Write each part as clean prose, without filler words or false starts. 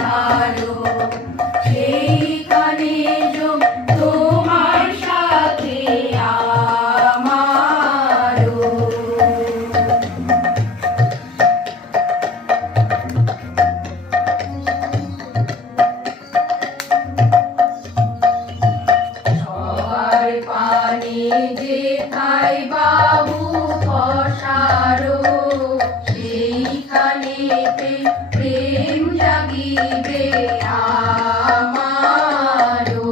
ভালো সেইখানে যোগ তোমার সাথে আমারও। সবার পানে যেথায় বাবু পসারো সেইখানেতে প্রেম জাগিবে আমারও।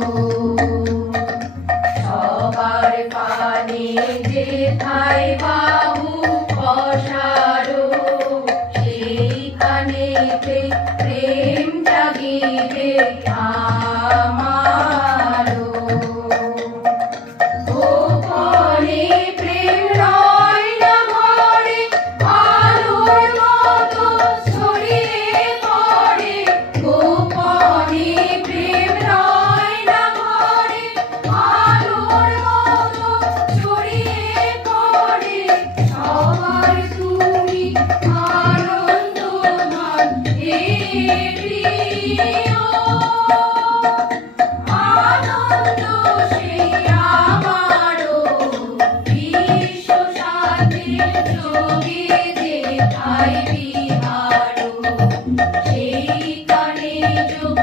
সবার পানে যেথায় বাবু পসারো সেইখানেতে প্রেম জাগিবে আমারও। গোপনে প্রেম রয় না ঘরে আলোর মতো ছড়িয়ে পড়ে। গোপনে প্রেম রয় না ঘরে আলোর মতো ছড়িয়ে পড়ে। সবার তুমি আনন্দমান হে প্রিয়। আনন্দ সেই আমারও বিশ্ব শান্তির যোগে যেথায় বিহারো সেইখানে যোগ